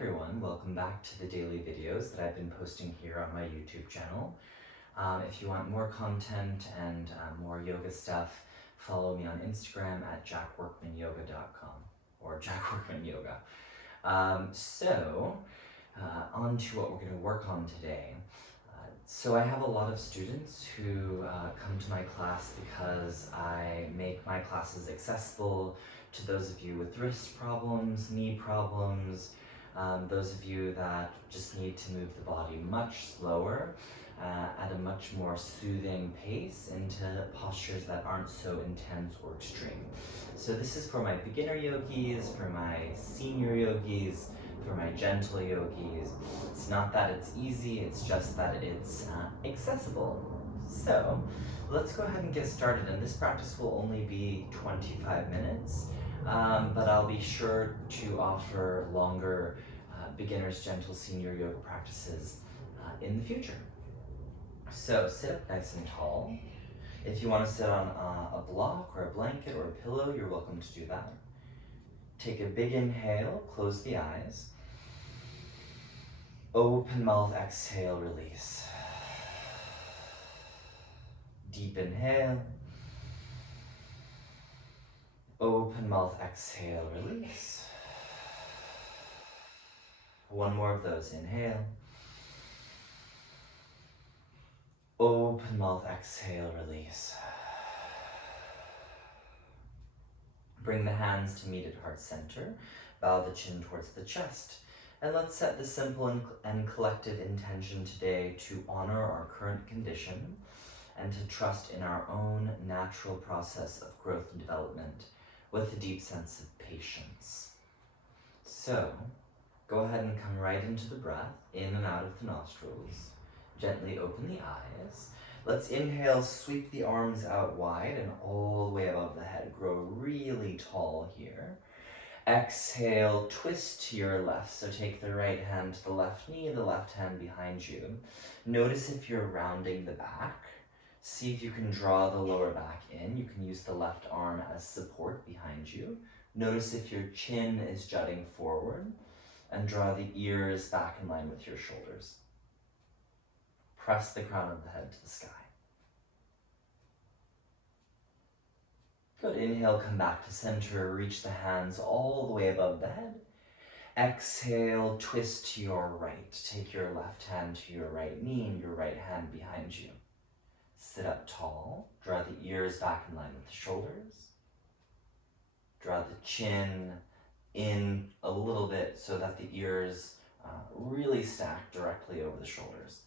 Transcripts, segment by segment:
everyone, welcome back to the daily videos that I've been posting here on my YouTube channel. If you want more content and more yoga stuff, follow me on Instagram at jackworkmanyoga.com or jackworkman-yoga. On to what we're going to work on today. So I have a lot of students who come to my class because I make my classes accessible to those of you with wrist problems, knee problems, those of you that just need to move the body much slower at a much more soothing pace into postures that aren't so intense or extreme. So this is for my beginner yogis, for my senior yogis, for my gentle yogis. It's not that it's easy, it's just that it's accessible. So let's go ahead and get started, and this practice will only be 25 minutes, but I'll be sure to offer longer beginners, gentle, senior yoga practices in the future. So sit up nice and tall. If you want to sit on a block or a blanket or a pillow, you're welcome to do that. Take a big inhale, close the eyes. Open mouth, exhale, release. Deep inhale. Open mouth, exhale, release. One more of those, inhale. Open mouth, exhale, release. Bring the hands to meet at heart center. Bow the chin towards the chest. And let's set the simple and collective intention today to honor our current condition and to trust in our own natural process of growth and development with a deep sense of patience. So, go ahead and come right into the breath, in and out of the nostrils. Gently open the eyes. Let's inhale, sweep the arms out wide and all the way above the head. Grow really tall here. Exhale, twist to your left. So take the right hand to the left knee, the left hand behind you. Notice if you're rounding the back. See if you can draw the lower back in. You can use the left arm as support behind you. Notice if your chin is jutting forward, and draw the ears back in line with your shoulders. Press the crown of the head to the sky. Good. Inhale, come back to center. Reach the hands all the way above the head. Exhale, twist to your right. Take your left hand to your right knee and your right hand behind you. Sit up tall. Draw the ears back in line with the shoulders. Draw the chin in a little bit so that the ears really stack directly over the shoulders.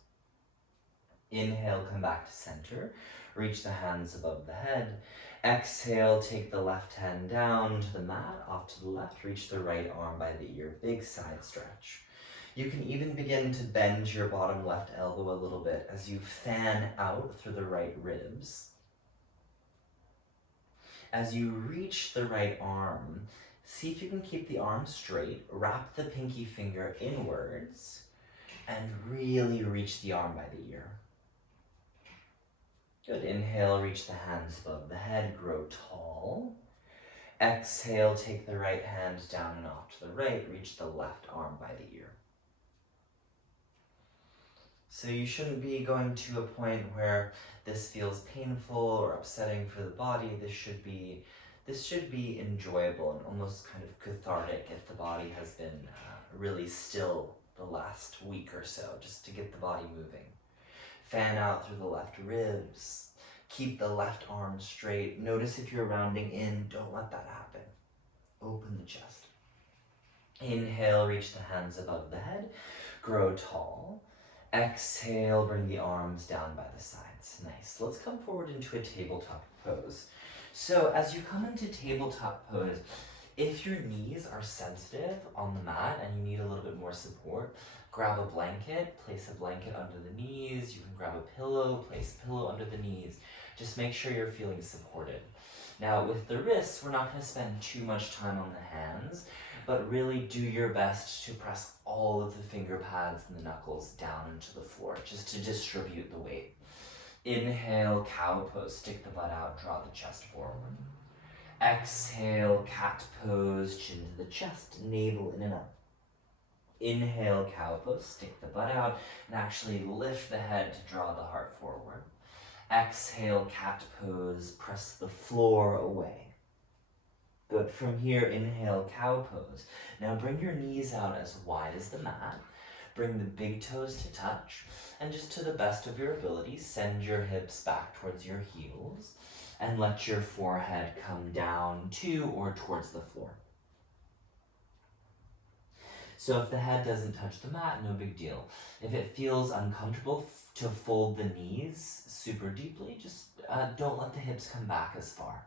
Inhale, come back to center. Reach the hands above the head. Exhale, take the left hand down to the mat, off to the left. Reach the right arm by the ear. Big side stretch. You can even begin to bend your bottom left elbow a little bit as you fan out through the right ribs. As you reach the right arm, see if you can keep the arm straight. Wrap the pinky finger inwards and really reach the arm by the ear. Good. Inhale, reach the hands above the head, grow tall. Exhale, take the right hand down and off to the right, reach the left arm by the ear. So you shouldn't be going to a point where this feels painful or upsetting for the body. This should be enjoyable and almost kind of cathartic if the body has been really still the last week or so, just to get the body moving. Fan out through the left ribs. Keep the left arm straight. Notice if you're rounding in, don't let that happen. Open the chest. Inhale, reach the hands above the head. Grow tall. Exhale, bring the arms down by the sides. Nice. Let's come forward into a tabletop pose. So as you come into tabletop pose, if your knees are sensitive on the mat and you need a little bit more support, grab a blanket, place a blanket under the knees. You can grab a pillow, place a pillow under the knees. Just make sure you're feeling supported. Now with the wrists, we're not going to spend too much time on the hands, but really do your best to press all of the finger pads and the knuckles down into the floor, just to distribute the weight. Inhale, cow pose, stick the butt out, draw the chest forward. Exhale, cat pose, chin to the chest, navel in and up. Inhale, cow pose, stick the butt out, and actually lift the head to draw the heart forward. Exhale, cat pose, press the floor away. Good. From here, inhale, cow pose. Now bring your knees out as wide as the mat. Bring the big toes to touch, and just to the best of your ability, send your hips back towards your heels, and let your forehead come down to or towards the floor. So if the head doesn't touch the mat, no big deal. If it feels uncomfortable to fold the knees super deeply, just don't let the hips come back as far.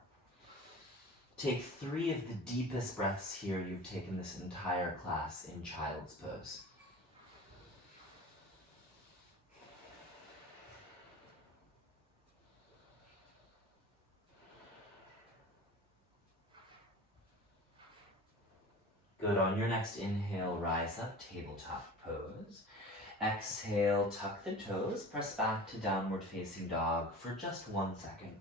Take 3 of the deepest breaths here you've taken this entire class in child's pose. Good. On your next inhale, rise up, tabletop pose. Exhale, tuck the toes, press back to downward facing dog for just 1 second.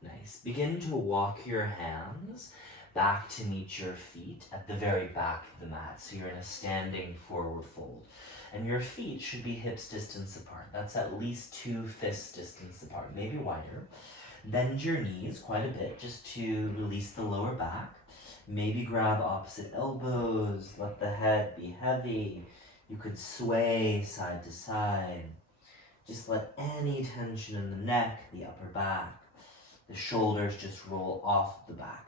Nice. Begin to walk your hands back to meet your feet at the very back of the mat. So you're in a standing forward fold. And your feet should be hips distance apart. That's at least 2 fists distance apart, maybe wider. Bend your knees quite a bit just to release the lower back. Maybe grab opposite elbows, let the head be heavy. You could sway side to side. Just let any tension in the neck, the upper back, the shoulders just roll off the back.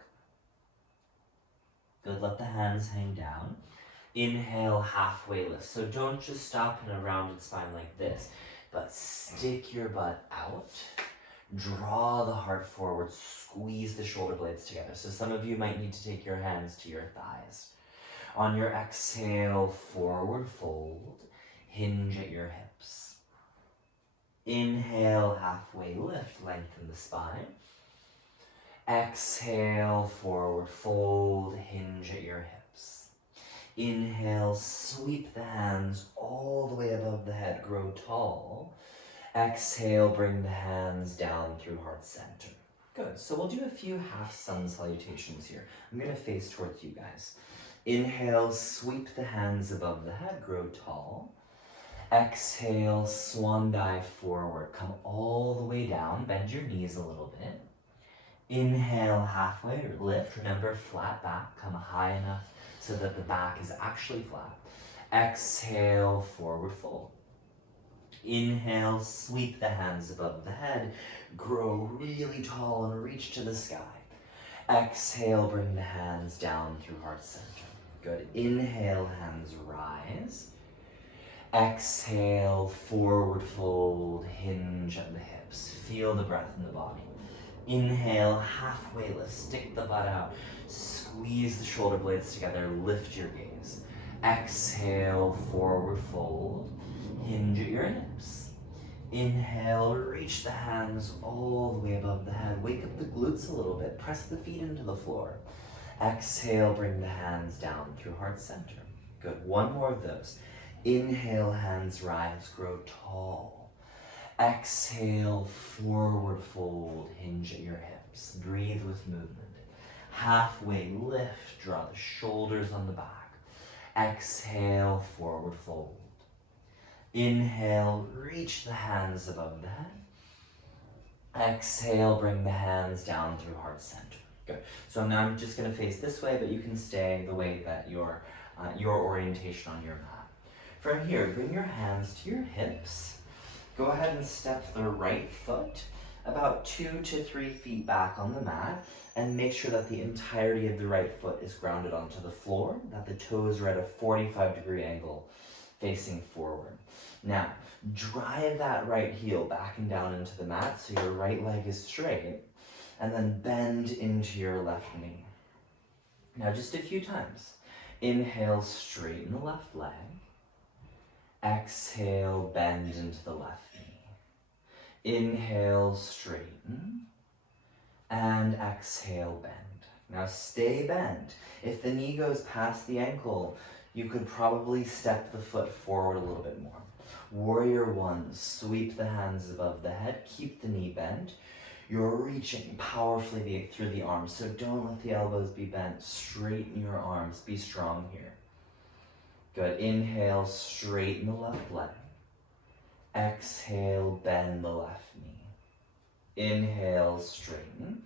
Good, let the hands hang down. Inhale, halfway lift. So don't just stop in a rounded spine like this, but stick your butt out. Draw the heart forward, squeeze the shoulder blades together. So some of you might need to take your hands to your thighs. On your exhale, forward fold, hinge at your hips. Inhale, halfway lift, lengthen the spine. Exhale, forward fold, hinge at your hips. Inhale, sweep the hands all the way above the head, grow tall. Exhale, bring the hands down through heart center. Good. So we'll do a few half sun salutations here. I'm going to face towards you guys. Inhale, sweep the hands above the head, grow tall. Exhale, swan dive forward. Come all the way down, bend your knees a little bit. Inhale, halfway lift. Remember, flat back, come high enough so that the back is actually flat. Exhale, forward fold. Inhale, sweep the hands above the head, grow really tall and reach to the sky. Exhale, bring the hands down through heart center. Good. Inhale, hands rise. Exhale, forward fold, hinge at the hips. Feel the breath in the body. Inhale, halfway lift, stick the butt out, squeeze the shoulder blades together, lift your gaze. Exhale, forward fold, hinge at your hips. Inhale, reach the hands all the way above the head. Wake up the glutes a little bit, press the feet into the floor. Exhale, bring the hands down through heart center. Good, 1 more of those. Inhale, hands rise, grow tall. Exhale, forward fold, hinge at your hips. Breathe with movement. Halfway lift, draw the shoulders on the back. Exhale, forward fold. Inhale, reach the hands above the head. Exhale, bring the hands down through heart center. Good. So now I'm just going to face this way, but you can stay the way that your orientation on your mat. From here, bring your hands to your hips. Go ahead and step the right foot about 2 to 3 feet back on the mat, and make sure that the entirety of the right foot is grounded onto the floor, that the toes are at a 45-degree angle facing forward. Now, drive that right heel back and down into the mat so your right leg is straight, and then bend into your left knee. Now, just a few times. Inhale, straighten the left leg. Exhale, bend into the left knee. Inhale, straighten. And exhale, bend. Now stay bent. If the knee goes past the ankle, you could probably step the foot forward a little bit more. Warrior 1, sweep the hands above the head, keep the knee bent. You're reaching powerfully through the arms, so don't let the elbows be bent. Straighten your arms, be strong here. Good. Inhale, straighten the left leg. Exhale, bend the left knee. Inhale, straighten.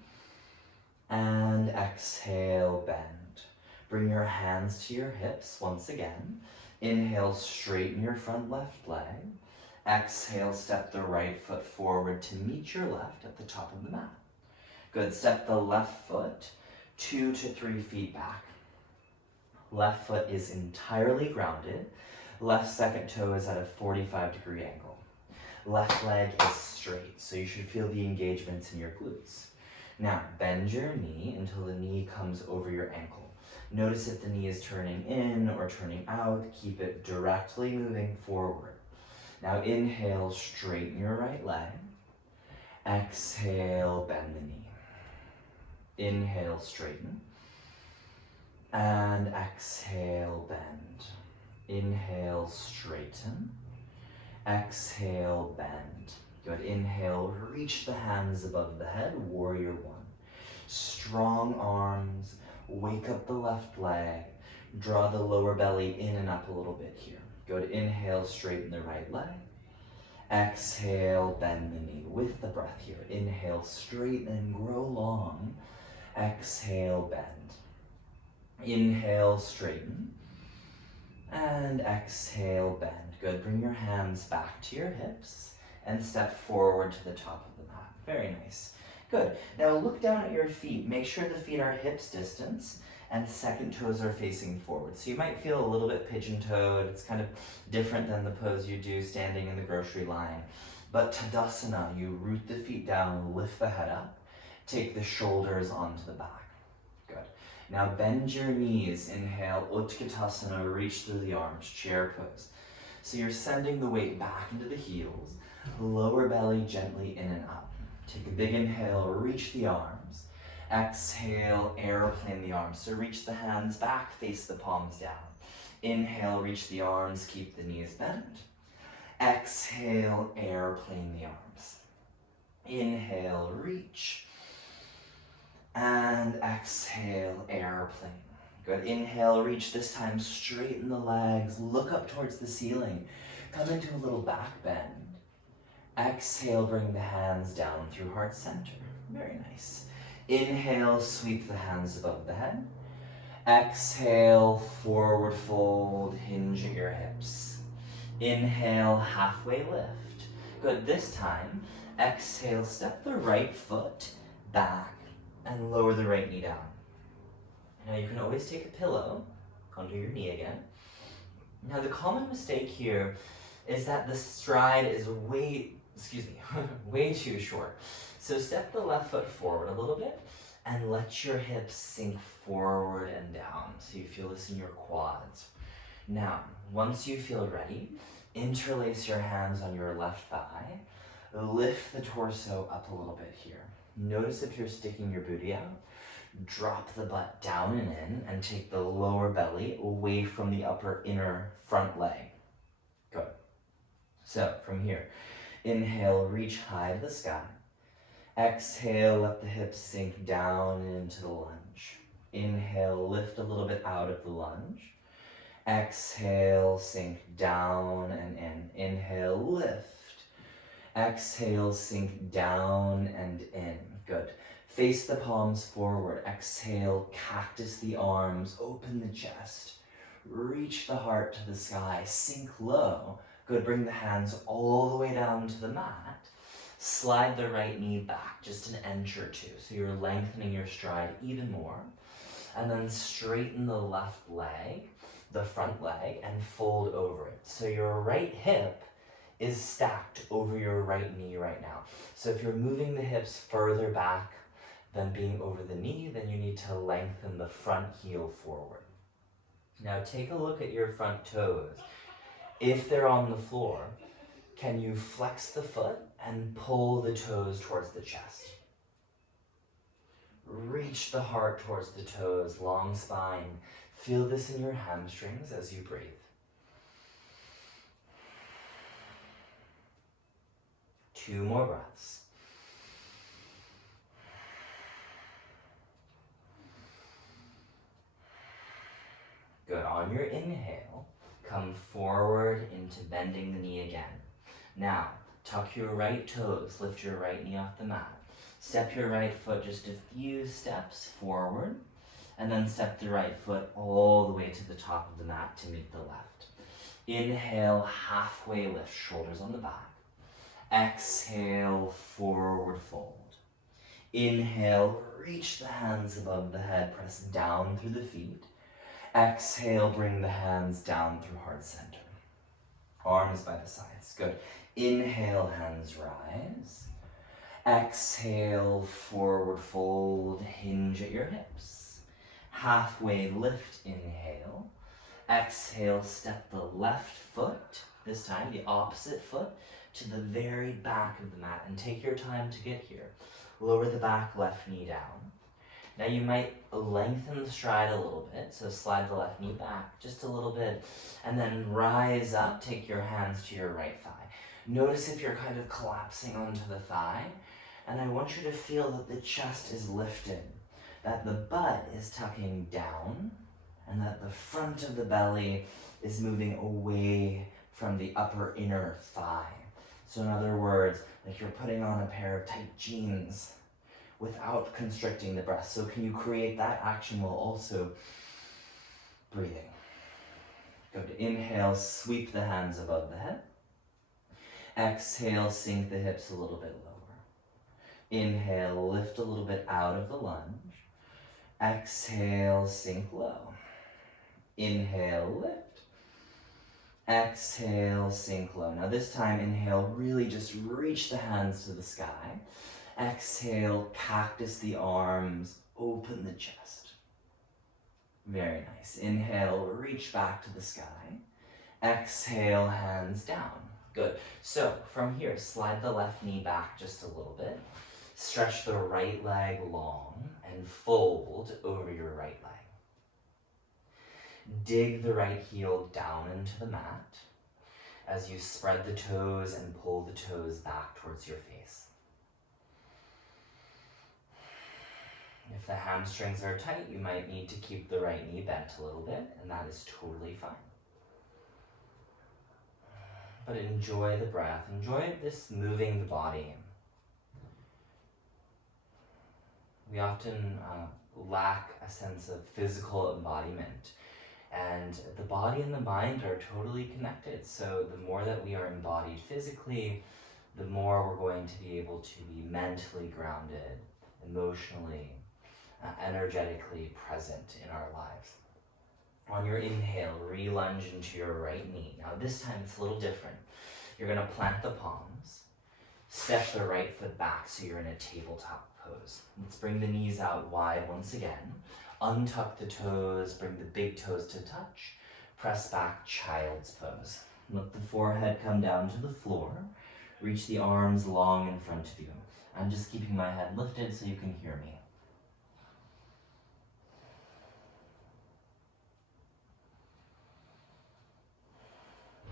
And exhale, bend. Bring your hands to your hips once again. Inhale, straighten your front left leg. Exhale, step the right foot forward to meet your left at the top of the mat. Good. Step the left foot 2 to 3 feet back. Left foot is entirely grounded. Left second toe is at a 45-degree angle. Left leg is straight, so you should feel the engagements in your glutes. Now, bend your knee until the knee comes over your ankle. Notice if the knee is turning in or turning out. Keep it directly moving forward. Now, inhale, straighten your right leg. Exhale, bend the knee. Inhale, straighten. And exhale, bend. Inhale, straighten. Exhale, bend. Good. Inhale, reach the hands above the head, warrior one. Strong arms, wake up the left leg. Draw the lower belly in and up a little bit here. Good. Inhale, straighten the right leg. Exhale, bend the knee with the breath here. Inhale, straighten and grow long. Exhale, bend. Inhale, straighten. And exhale, bend. Good. Bring your hands back to your hips and step forward to the top of the mat. Very nice. Good. Now look down at your feet. Make sure the feet are hips distance and second toes are facing forward. So you might feel a little bit pigeon-toed. It's kind of different than the pose you do standing in the grocery line. But Tadasana, you root the feet down, lift the head up, take the shoulders onto the back. Good. Now bend your knees. Inhale, Utkatasana, reach through the arms, chair pose. So you're sending the weight back into the heels, lower belly gently in and up. Take a big inhale, reach the arms. Exhale, airplane the arms. So reach the hands back, face the palms down. Inhale, reach the arms, keep the knees bent. Exhale, airplane the arms. Inhale, reach. And exhale, airplane. Good. Inhale, reach. This time, straighten the legs. Look up towards the ceiling. Come into a little back bend. Exhale, bring the hands down through heart center. Very nice. Inhale, sweep the hands above the head. Exhale, forward fold, hinge at your hips. Inhale, halfway lift. Good. This time, exhale, step the right foot back and lower the right knee down. Now you can always take a pillow under your knee again. Now the common mistake here is that the stride is way too short. So step the left foot forward a little bit and let your hips sink forward and down. So you feel this in your quads. Now, once you feel ready, interlace your hands on your left thigh. Lift the torso up a little bit here. Notice if you're sticking your booty out. Drop the butt down and in and take the lower belly away from the upper inner front leg. Good. So from here, inhale, reach high to the sky. Exhale, let the hips sink down into the lunge. Inhale, lift a little bit out of the lunge. Exhale, sink down and in. Inhale, lift. Exhale, sink down and in. Good. Face the palms forward. Exhale, cactus the arms, open the chest. Reach the heart to the sky, sink low. Good, bring the hands all the way down to the mat. Slide the right knee back, just an inch or two. So you're lengthening your stride even more. And then straighten the left leg, the front leg, and fold over it. So your right hip is stacked over your right knee right now. So if you're moving the hips further back than being over the knee, then you need to lengthen the front heel forward. Now take a look at your front toes. If they're on the floor, can you flex the foot and pull the toes towards the chest? Reach the heart towards the toes, long spine. Feel this in your hamstrings as you breathe. Two more breaths. Good. On your inhale, Come forward into bending the knee again. Now, tuck your right toes, lift your right knee off the mat. Step your right foot just a few steps forward, and then step the right foot all the way to the top of the mat to meet the left. Inhale, halfway lift, shoulders on the back. Exhale, forward fold. Inhale, reach the hands above the head, press down through the feet. Exhale, bring the hands down through heart center. Arms by the sides, good. Inhale, hands rise. Exhale, forward fold, hinge at your hips. Halfway lift, inhale. Exhale, step the left foot, this time the opposite foot, to the very back of the mat, and take your time to get here. Lower the back left knee down. Now you might lengthen the stride a little bit, so slide the left knee back just a little bit, and then rise up, take your hands to your right thigh. Notice if you're kind of collapsing onto the thigh, and I want you to feel that the chest is lifted, that the butt is tucking down, and that the front of the belly is moving away from the upper inner thigh. So in other words, like you're putting on a pair of tight jeans without constricting the breath. So can you create that action while also breathing? Good. Inhale, sweep the hands above the head. Exhale, sink the hips a little bit lower. Inhale, lift a little bit out of the lunge. Exhale, sink low. Inhale, lift. Exhale, sink low. Now this time, inhale, really just reach the hands to the sky. Exhale, cactus the arms, open the chest. Very nice. Inhale, reach back to the sky. Exhale, hands down. Good. So from here, slide the left knee back just a little bit. Stretch the right leg long and fold over your right leg. Dig the right heel down into the mat as you spread the toes and pull the toes back towards your face. If the hamstrings are tight, you might need to keep the right knee bent a little bit, and that is totally fine. But enjoy the breath. Enjoy this moving the body. We often lack a sense of physical embodiment. And the body and the mind are totally connected. So the more that we are embodied physically, the more we're going to be able to be mentally grounded, emotionally, energetically present in our lives. On your inhale, re-lunge into your right knee. Now this time it's a little different. You're gonna plant the palms, step the right foot back so you're in a tabletop pose. Let's bring the knees out wide once again. Untuck the toes, bring the big toes to touch. Press back, child's pose. Let the forehead come down to the floor. Reach the arms long in front of you. I'm just keeping my head lifted so you can hear me.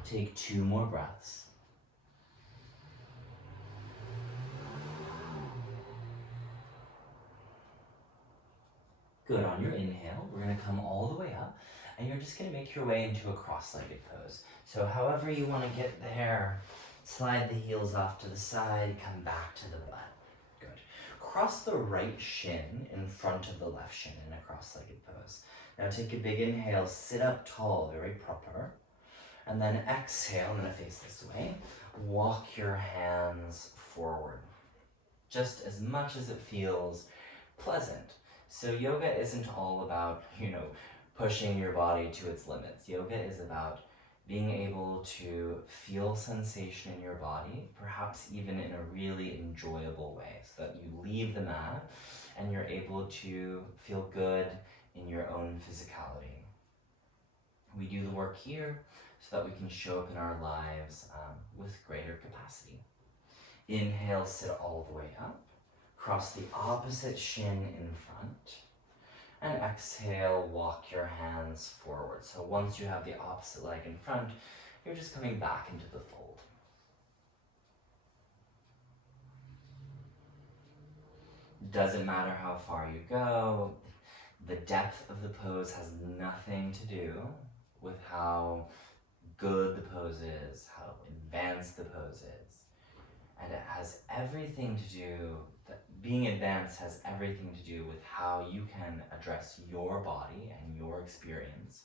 Take 2 more breaths. Good. On your inhale, we're going to come all the way up, and you're just going to make your way into a cross-legged pose. So however you want to get there, slide the heels off to the side, come back to the butt. Good. Cross the right shin in front of the left shin in a cross-legged pose. Now take a big inhale, sit up tall, very proper. And then exhale, I'm going to face this way. Walk your hands forward, just as much as it feels pleasant. So yoga isn't all about, pushing your body to its limits. Yoga is about being able to feel sensation in your body, perhaps even in a really enjoyable way, so that you leave the mat and you're able to feel good in your own physicality. We do the work here so that we can show up in our lives with greater capacity. Inhale, sit all the way up. Cross the opposite shin in front. And exhale, walk your hands forward. So once you have the opposite leg in front, you're just coming back into the fold. Doesn't matter how far you go. The depth of the pose has nothing to do with how poses, how to advance the poses. And it has everything to do, being advanced has everything to do with how you can address your body and your experience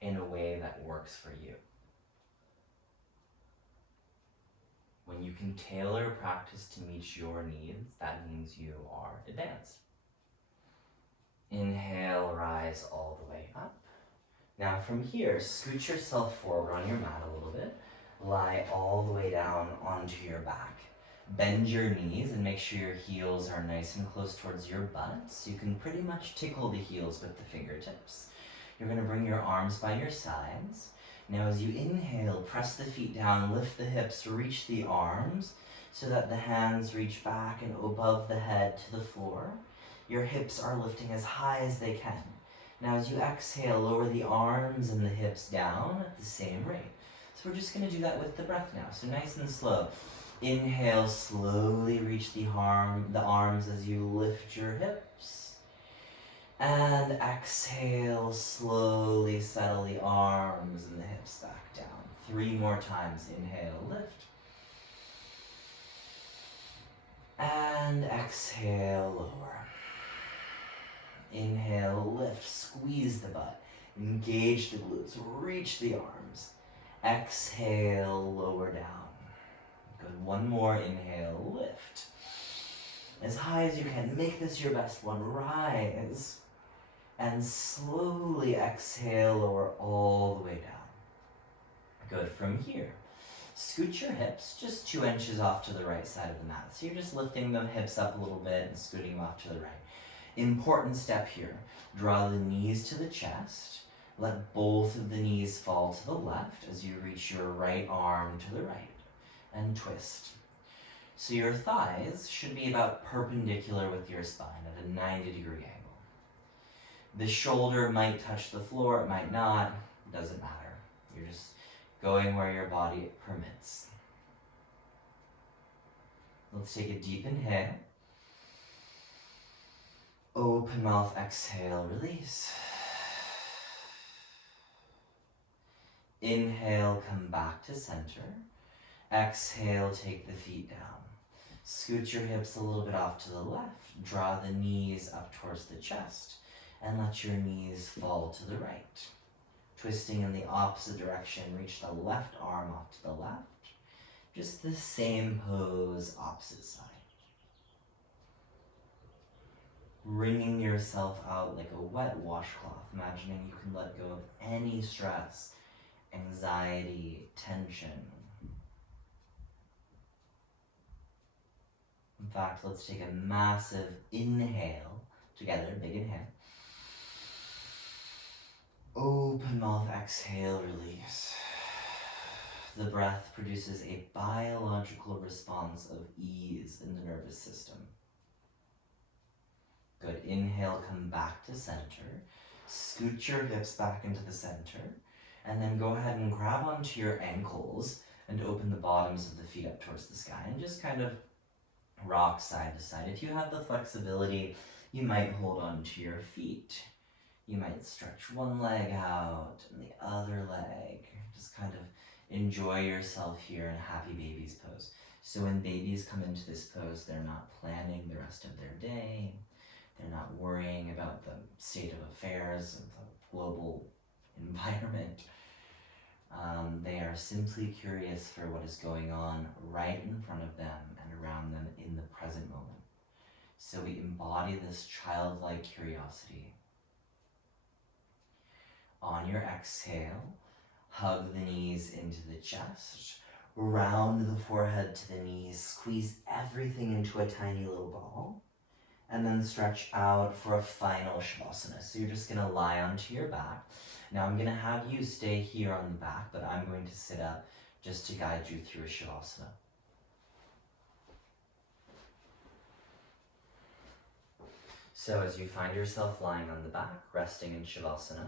in a way that works for you. When you can tailor practice to meet your needs, that means you are advanced. Inhale, rise all the way up. Now from here, scoot yourself forward on your mat a little bit. Lie all the way down onto your back. Bend your knees and make sure your heels are nice and close towards your butt, so you can pretty much tickle the heels with the fingertips. You're going to bring your arms by your sides. Now as you inhale, press the feet down, lift the hips, reach the arms so that the hands reach back and above the head to the floor. Your hips are lifting as high as they can. Now as you exhale, lower the arms and the hips down at the same rate. So we're just going to do that with the breath now. So nice and slow. Inhale, slowly reach the arms as you lift your hips. And exhale, slowly settle the arms and the hips back down. 3 more times. Inhale, lift. And exhale, lower. Inhale, lift, squeeze the butt. Engage the glutes, reach the arms. Exhale, lower down. Good, 1 more, inhale, lift. As high as you can, make this your best one, rise. And slowly exhale, lower all the way down. Good, from here, scoot your hips just 2 inches off to the right side of the mat. So you're just lifting the hips up a little bit and scooting them off to the right. Important step here, draw the knees to the chest. Let both of the knees fall to the left as you reach your right arm to the right. And twist. So your thighs should be about perpendicular with your spine at a 90-degree angle. The shoulder might touch the floor, it might not, it doesn't matter. You're just going where your body permits. Let's take a deep inhale. Open mouth, exhale, release. Inhale, come back to center. Exhale, take the feet down. Scoot your hips a little bit off to the left. Draw the knees up towards the chest. And let your knees fall to the right. Twisting in the opposite direction, reach the left arm off to the left. Just the same pose, opposite side. Wringing yourself out like a wet washcloth, imagining you can let go of any stress, anxiety, tension. In fact, let's take a massive inhale together, big inhale. Open mouth, exhale, release. The breath produces a biological response of ease in the nervous system. Good, inhale, come back to center. Scoot your hips back into the center. And then go ahead and grab onto your ankles and open the bottoms of the feet up towards the sky. And just kind of rock side to side. If you have the flexibility, you might hold on to your feet. You might stretch one leg out and the other leg. Just kind of enjoy yourself here in happy baby's pose. So when babies come into this pose, they're not planning the rest of their day. They're not worrying about the state of affairs of the global environment. They are simply curious for what is going on right in front of them and around them in the present moment. So we embody this childlike curiosity. On your exhale, hug the knees into the chest, round the forehead to the knees, squeeze everything into a tiny little ball, and then stretch out for a final Shavasana. So you're just gonna lie onto your back. Now I'm gonna have you stay here on the back, but I'm going to sit up just to guide you through a Shavasana. So as you find yourself lying on the back, resting in Shavasana,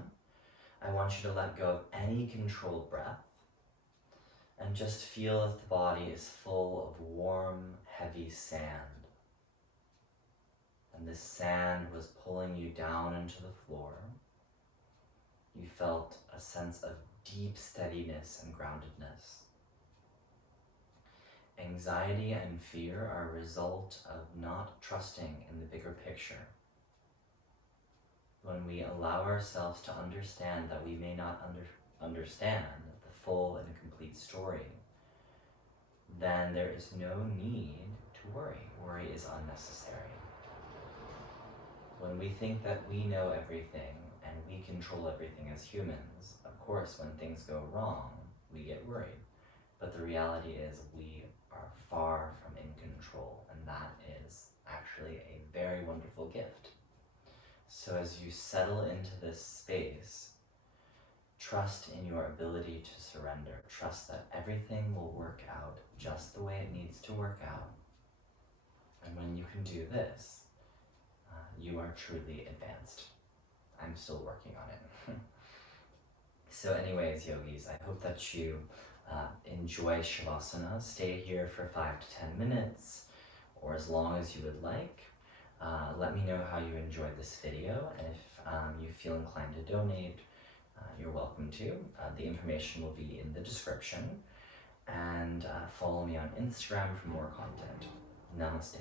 I want you to let go of any controlled breath and just feel if the body is full of warm, heavy sand. And this sand was pulling you down into the floor. You felt a sense of deep steadiness and groundedness. Anxiety and fear are a result of not trusting in the bigger picture. When we allow ourselves to understand that we may not understand the full and complete story, then there is no need to worry. Worry is unnecessary. When we think that we know everything and we control everything as humans, of course, when things go wrong, we get worried. But the reality is we are far from in control, and that is actually a very wonderful gift. So as you settle into this space, trust in your ability to surrender. Trust that everything will work out just the way it needs to work out. And when you can do this, you are truly advanced. I'm still working on it. So anyways, yogis, I hope that you enjoy Shavasana. Stay here for 5 to 10 minutes, or as long as you would like. Let me know how you enjoyed this video, and if you feel inclined to donate, you're welcome to. The information will be in the description, and follow me on Instagram for more content. Namaste.